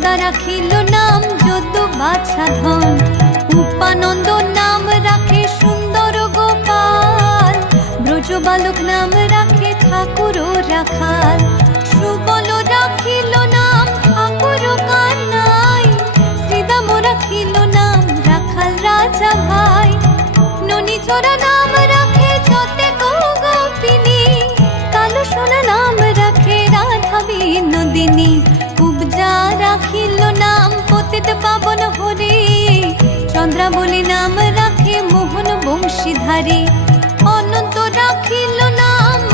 যশোদা রাখিল নাম যদু বাছা ধন, উপানন্দ নাম রাখে সুন্দর গোপাল, ব্রজ বালক নাম রাখে ঠাকুর রাখাল, সুবল রাখিল নাম ঠাকুর কানাই, শ্রীদাম রাখিল নাম রাখাল রাজা ভাই, ননীচরা নাম রাখে যতে গোপিনী, কালো সোনা নাম রাখে রাধা বিনোদিনী, কুবজা রাখিল নাম পতিত পাবন হরে, চন্দ্রাবলী নাম রাখে মোহন বংশীধারী, অনন্ত রাখিল নাম